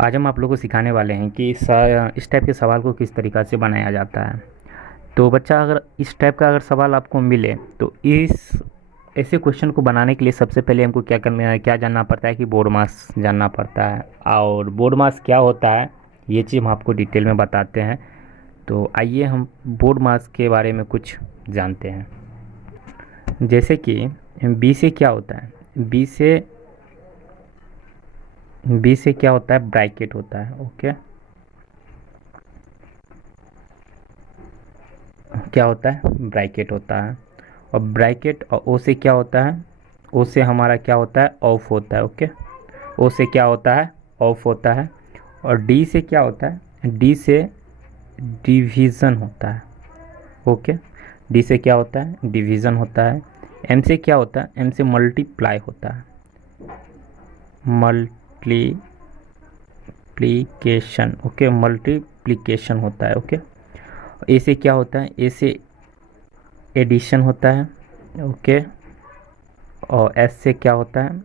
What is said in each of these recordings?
आज हम आप लोगों को सिखाने वाले हैं कि इस टाइप के सवाल को किस तरीक़ा से बनाया जाता है। तो बच्चा, अगर इस टाइप का अगर सवाल आपको मिले तो इस ऐसे क्वेश्चन को बनाने के लिए सबसे पहले हमको क्या करना है, क्या जानना पड़ता है कि बोर्ड मास जानना पड़ता है। और बोर्ड मास क्या होता है ये चीज़ हम आपको डिटेल में बताते हैं। तो आइए हम बोर्ड मास के बारे में कुछ जानते हैं। जैसे कि बी से क्या होता है, बी से क्या होता है, ब्रैकेट होता है। ओके, क्या होता है, ब्रैकेट होता है। और ब्रैकेट और ओ से क्या होता है, ओ से हमारा क्या होता है, ऑफ होता है। ओके, ओ से क्या होता है, ऑफ होता है। और डी से क्या होता है, डी से डिवीज़न होता है। ओके, डी से क्या होता है, डिवीज़न होता है। एम से क्या होता है, एम से मल्टीप्लाई होता है, मल्टीप्लिकेशन। ओके, मल्टीप्लिकेशन होता है। ओके, ए से क्या होता है, ए से एडिशन होता है। ओके, और एस से क्या होता है,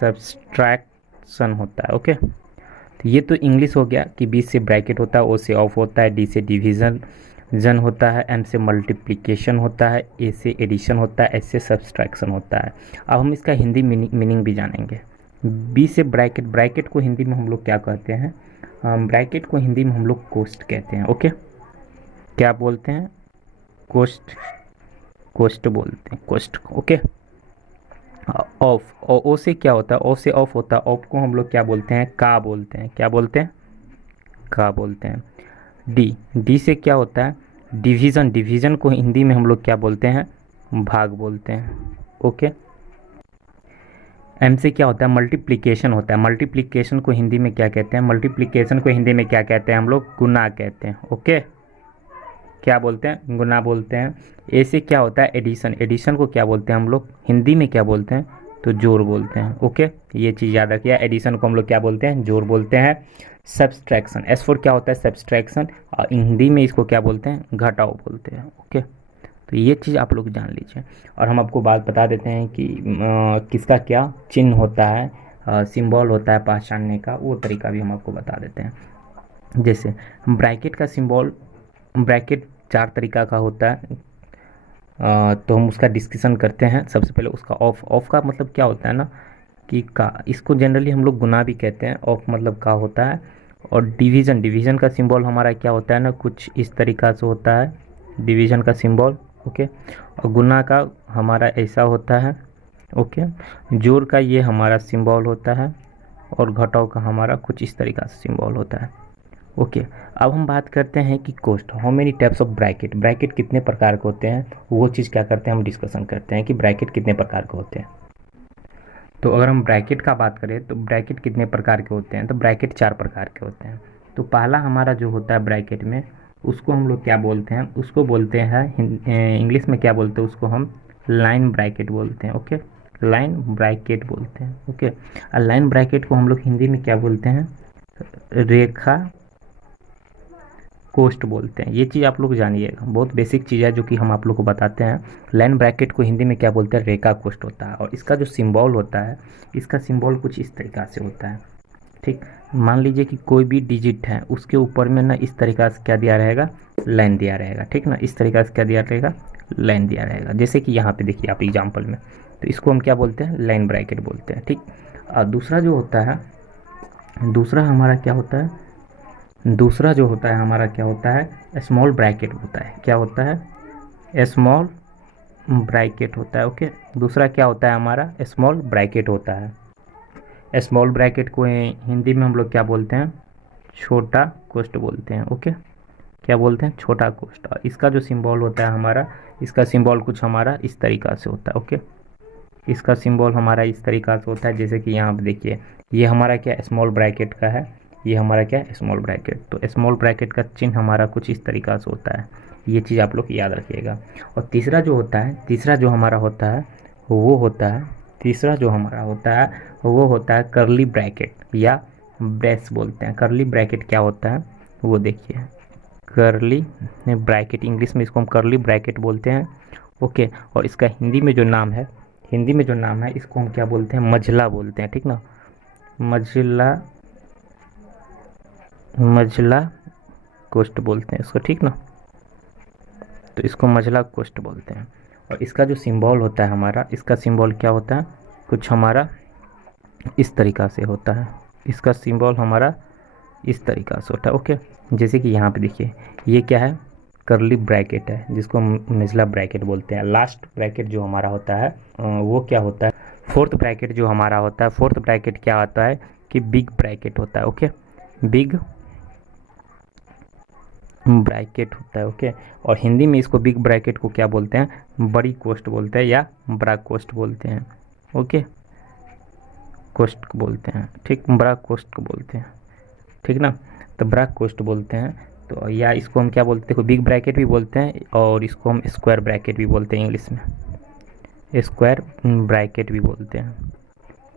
सब्सट्रैक्शन होता है। ओके, तो ये तो इंग्लिश हो गया कि बी से ब्रैकेट होता है, ओ से ऑफ होता है, डी से डिवीजन होता है, एम से मल्टीप्लिकेशन होता है, ए से एडिशन होता है, एस से सब्सट्रैक्शन होता है। अब हम इसका हिंदी मीनिंग भी जानेंगे। बी से ब्रैकेट, ब्रैकेट को हिंदी में हम लोग क्या कहते हैं, ब्रैकेट को हिंदी में हम लोग कोष्ठ कहते हैं। ओके, क्या बोलते हैं, कोष्ठ, कोष्ठ बोलते हैं, कोष्ठ। ओके, ऑफ, और ओ से क्या होता है, ओ से ऑफ होता है। ऑफ को हम लोग क्या बोलते हैं, का बोलते हैं। क्या बोलते हैं, का बोलते हैं। डी, डी से क्या होता है, डिवीज़न, डिवीज़न को हिंदी में हम लोग क्या बोलते हैं, भाग बोलते हैं। ओके, एम से क्या होता है, मल्टीप्लिकेशन होता है। मल्टीप्लिकेशन को हिंदी में क्या कहते हैं, मल्टीप्लिकेशन को हिंदी में क्या कहते हैं, हम लोग गुना कहते हैं। ओके, क्या बोलते हैं, गुना बोलते हैं। ए से क्या होता है, एडिशन, एडिशन को क्या बोलते हैं हम लोग हिंदी में, क्या बोलते हैं, तो जोड़ बोलते हैं। ओके, ये चीज़ याद रखिए, एडिशन को हम लोग क्या बोलते हैं, जोड़ बोलते हैं। सब्सट्रैक्शन, एस फोर क्या होता है, सब्सट्रैक्शन, और हिंदी में इसको क्या बोलते हैं, घटाओ बोलते हैं। ओके, तो ये चीज़ आप लोग जान लीजिए। और हम आपको बात बता देते हैं कि किसका क्या चिन्ह होता है, सिंबल होता है पहचानने का, वो तरीका भी हम आपको बता देते हैं। जैसे ब्रैकेट का सिंबल, ब्रैकेट चार तरीका का होता है। तो हम उसका डिस्कशन करते हैं। सबसे पहले उसका ऑफ, ऑफ का मतलब क्या होता है ना, कि का, इसको जनरली हम लोग गुना भी कहते हैं। ऑफ मतलब का होता है। और डिवीज़न, डिवीज़न का सिंबल हमारा क्या होता है ना, कुछ इस तरीका से होता है, डिवीज़न का सिंबल। ओके, और गुना का हमारा ऐसा होता है। ओके, जोड़ का ये हमारा सिंबल होता है। और घटाव का हमारा कुछ इस तरीका से सिंबल होता है। ओके, अब हम बात करते हैं कि कोष्ठ, how many types of bracket, bracket कितने प्रकार के होते हैं, वो चीज़ क्या करते हैं, हम डिस्कशन करते हैं कि ब्रैकेट कितने प्रकार के होते हैं। तो अगर हम ब्रैकेट का बात करें तो ब्रैकेट कितने प्रकार के होते हैं, तो ब्रैकेट चार प्रकार के होते हैं। तो पहला हमारा जो होता है ब्रैकेट में, उसको हम लोग क्या बोलते हैं, उसको बोलते हैं इंग्लिश में क्या बोलते हैं, उसको हम लाइन ब्रैकेट बोलते हैं। ओके, लाइन ब्रैकेट बोलते हैं। ओके, और लाइन ब्रैकेट को हम लोग हिंदी में क्या बोलते हैं, रेखा कोष्ठ बोलते हैं। ये चीज़ आप लोग जानिएगा, बहुत बेसिक चीज़ है जो कि हम आप लोग को बताते हैं। लाइन ब्रैकेट को हिंदी में क्या बोलते हैं, रेखा कोष्ठ होता है। और इसका जो सिंबल होता है, इसका सिंबल कुछ इस तरीक़ा से होता है। ठीक, मान लीजिए कि कोई भी डिजिट है, उसके ऊपर में ना इस तरीक़ा से क्या दिया रहेगा, लाइन दिया रहेगा। ठीक ना, इस तरीक़ा से क्या दिया रहेगा, लाइन दिया रहेगा। जैसे कि यहाँ पे देखिए आप एग्जाम्पल में, तो इसको हम क्या बोलते हैं, लाइन ब्रैकेट बोलते हैं। ठीक, और दूसरा जो होता है, दूसरा हमारा क्या होता है, दूसरा जो होता है हमारा क्या होता है, स्मॉल ब्रैकेट होता है। क्या होता है, स्मॉल ब्रैकेट होता है। ओके, दूसरा क्या होता है हमारा, स्मॉल ब्रैकेट होता है। स्मॉल ब्रैकेट को हिंदी में हम लोग क्या बोलते हैं, छोटा कोष्ठ बोलते हैं। ओके, क्या बोलते हैं, छोटा कोष्ठ। और इसका जो सिंबल होता है हमारा, इसका सिंबल कुछ हमारा इस तरीका से होता है। ओके, इसका सिंबल हमारा इस तरीका से होता है। जैसे कि यहाँ पे देखिए, ये हमारा क्या स्मॉल ब्रैकेट का है, ये हमारा क्या है, स्मॉल ब्रैकेट। तो स्मॉल ब्रैकेट का चिन्ह हमारा कुछ इस तरीका से होता है। ये चीज़ आप लोग याद रखिएगा। और तीसरा जो होता है, तीसरा जो हमारा होता है वो होता है, तीसरा जो हमारा होता है वो होता है कर्ली ब्रैकेट या ब्रेस बोलते हैं। कर्ली ब्रैकेट क्या होता है वो देखिए, कर्ली ब्रैकेट, इंग्लिश में इसको हम कर्ली ब्रैकेट बोलते हैं। ओके, और इसका हिंदी में जो नाम है, हिंदी में जो नाम है इसको हम क्या बोलते हैं, मझला बोलते हैं। ठीक ना, मझला मझला कोष्ठ बोलते हैं इसको, ठीक ना। तो इसको मझला कोष्ठ बोलते हैं। और इसका जो सिंबल होता है हमारा, इसका सिंबल क्या होता है, कुछ हमारा इस तरीक़ा से होता है। इसका सिंबल हमारा इस तरीक़ा से होता है। ओके, जैसे कि यहाँ पे देखिए ये क्या है, करली ब्रैकेट है जिसको मिज़ला ब्रैकेट बोलते हैं। लास्ट ब्रैकेट जो हमारा होता है वो क्या होता है, फोर्थ ब्रैकेट जो हमारा होता है, फोर्थ ब्रैकेट क्या होता है कि बिग ब्रैकेट होता है। ओके, बिग ब्रैकेट होता है। ओके, और हिंदी में इसको बिग ब्रैकेट को क्या बोलते हैं, बड़ी कोष्ठ बोलते हैं या बड़ा कोष्ठ बोलते हैं। ओके, कोष्ठ को बोलते हैं, ठीक, बड़ा कोष्ठ को बोलते हैं, ठीक ना। तो बड़ा कोष्ठ बोलते हैं। तो या इसको हम क्या बोलते हैं, देखो बिग ब्रैकेट भी बोलते हैं और इसको हम स्क्वायर ब्रैकेट भी बोलते हैं, इंग्लिश में स्क्वायर ब्रैकेट भी बोलते हैं।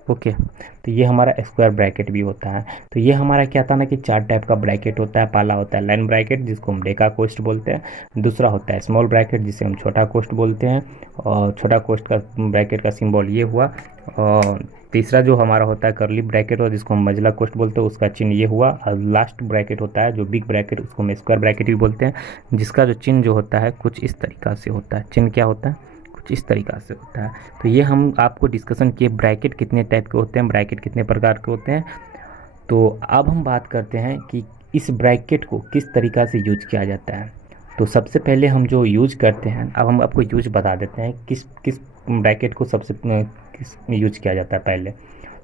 ओके, तो ये हमारा स्क्वायर ब्रैकेट भी होता है। तो ये हमारा क्या था ना कि चार टाइप का ब्रैकेट होता है। पहला होता है लाइन ब्रैकेट जिसको हम डेका कोष्ठ बोलते हैं। दूसरा होता है स्मॉल ब्रैकेट जिसे हम छोटा कोष्ठ बोलते हैं, और छोटा कोष्ठ का ब्रैकेट का सिंबल ये हुआ। और तीसरा जो हमारा होता है करली ब्रैकेट हो जिसको हम मझला कोष्ठ बोलते हैं, उसका चिन्ह ये हुआ। और लास्ट ब्रैकेट होता है जो बिग ब्रैकेट, उसको हम स्क्वायर ब्रैकेट भी बोलते हैं, जिसका जो चिन्ह जो होता है कुछ इस तरीक़ा से होता है। चिन्ह क्या होता है, कुछ इस तरीक़ा से होता है। तो ये हम आपको डिस्कशन किए ब्रैकेट कितने टाइप के होते हैं, ब्रैकेट कितने प्रकार के होते हैं। तो अब हम बात करते हैं कि इस ब्रैकेट को किस तरीक़ा से यूज किया जाता है। तो सबसे पहले हम जो यूज करते हैं, अब हम आपको यूज बता देते हैं किस किस ब्रैकेट को सबसे किस यूज किया जाता है पहले।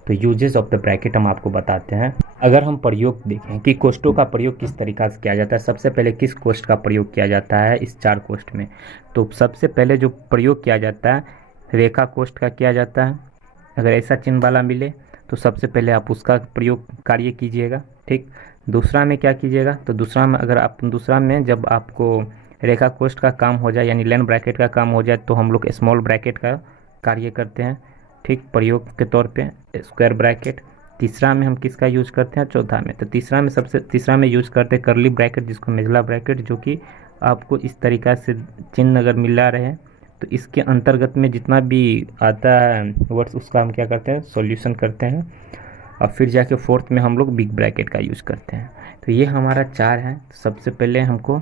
तो यूजेस ऑफ द ब्रैकेट हम आपको बताते हैं। अगर हम प्रयोग देखें कि कोष्ठों का प्रयोग किस तरीक़ा से किया जाता है, सबसे पहले किस कोष्ठ का प्रयोग किया जाता है इस चार कोष्ठ में। तो सबसे पहले जो प्रयोग किया जाता है रेखा कोष्ठ का किया जाता है। अगर ऐसा चिन्ह वाला मिले तो सबसे पहले आप उसका प्रयोग कार्य कीजिएगा, ठीक। दूसरा में क्या कीजिएगा, तो दूसरा में अगर आप दूसरा में जब आपको रेखा कोष्ठ का काम हो जाए यानी लाइन ब्रैकेट का काम हो जाए तो हम लोग स्मॉल ब्रैकेट का कार्य करते हैं, ठीक, प्रयोग के तौर पे स्क्वायर ब्रैकेट। तीसरा में हम किसका यूज करते हैं, चौथा में, तो तीसरा में यूज करते हैं करली ब्रैकेट जिसको मिज़ला ब्रैकेट, जो कि आपको इस तरीक़ा से चिन्ह अगर मिला रहे तो इसके अंतर्गत में जितना भी आता है वर्ड्स उसका हम क्या करते हैं, सॉल्यूशन करते हैं। और फिर जाके फोर्थ में हम लोग बिग ब्रैकेट का यूज करते हैं। तो ये हमारा चार है। सबसे पहले हमको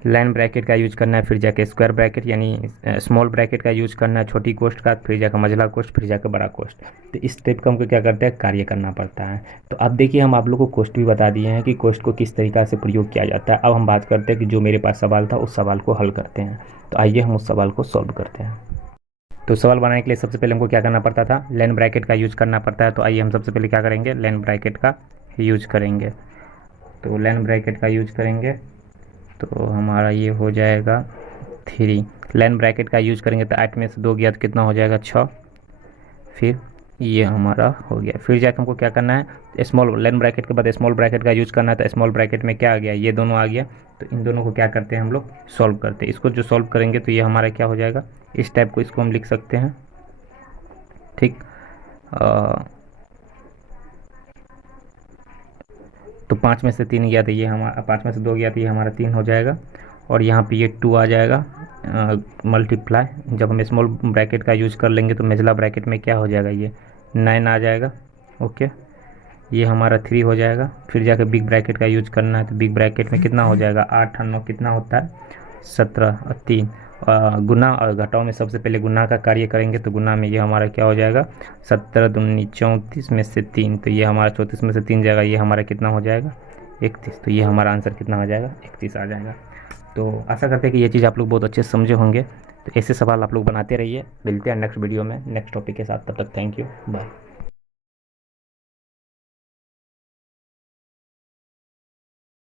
लाइन ब्रैकेट का यूज करना है, फिर जाके स्क्वायर ब्रैकेट यानी स्मॉल ब्रैकेट का यूज करना है छोटी कोष्ठ का, फिर जाकर मझला कोष्ठ, फिर जाकर बड़ा कोष्ठ। तो इस टाइप का हमको क्या करते हैं, कार्य करना पड़ता है। तो अब देखिए हम आप लोग को कोष्ठ भी बता दिए हैं कि कोष्ठ को किस तरीक़ा से प्रयोग किया जाता है। अब हम बात करते हैं कि जो मेरे पास सवाल था उस सवाल को हल करते हैं। तो आइए हम उस सवाल को सॉल्व करते हैं। तो सवाल बनाने के लिए सबसे पहले हमको क्या करना पड़ता था, लाइन ब्रैकेट का यूज करना पड़ता है। तो आइए हम सबसे पहले क्या करेंगे, लाइन ब्रैकेट का यूज करेंगे। तो लाइन ब्रैकेट का यूज करेंगे तो हमारा ये हो जाएगा 3। लाइन ब्रैकेट का यूज करेंगे तो 8 में से 2 गया तो कितना हो जाएगा, 6। फिर ये हमारा हो गया। फिर जाकर हमको क्या करना है, स्मॉल लाइन ब्रैकेट के बाद स्मॉल ब्रैकेट का यूज करना है। तो स्मॉल ब्रैकेट में क्या आ गया, ये दोनों आ गया। तो इन दोनों को क्या करते हैं हम लोग, सॉल्व करते हैं। इसको जो सॉल्व करेंगे तो ये हमारा क्या हो जाएगा, इस टाइप को इसको हम लिख सकते हैं, ठीक। तो 5 में से 3 गया तो ये हमारा, 5 में से 2 गया तो ये हमारा 3 हो जाएगा। और यहाँ पे ये 2 आ जाएगा मल्टीप्लाई। जब हम स्मॉल ब्रैकेट का यूज कर लेंगे तो मिज़ला ब्रैकेट में क्या हो जाएगा, ये 9 आ जाएगा। ओके, ये हमारा 3 हो जाएगा। फिर जाकर बिग ब्रैकेट का यूज करना है तो बिग ब्रैकेट में कितना हो जाएगा, 8 और 9 कितना होता है, 17 और 3 गुना और घटाव में सबसे पहले गुना का कार्य करेंगे। तो गुना में ये हमारा क्या हो जाएगा, 17 दूनी 34 में से 3, तो ये हमारा 34 में से 3 जाएगा, ये हमारा कितना हो जाएगा, 31। तो ये हमारा आंसर कितना हो जाएगा, 31 आ जाएगा। तो आशा करते हैं कि ये चीज़ आप लोग बहुत अच्छे से समझे होंगे। तो ऐसे सवाल आप लोग बनाते रहिए। मिलते हैं नेक्स्ट वीडियो में नेक्स्ट टॉपिक के साथ। तब तक थैंक यू, बाय।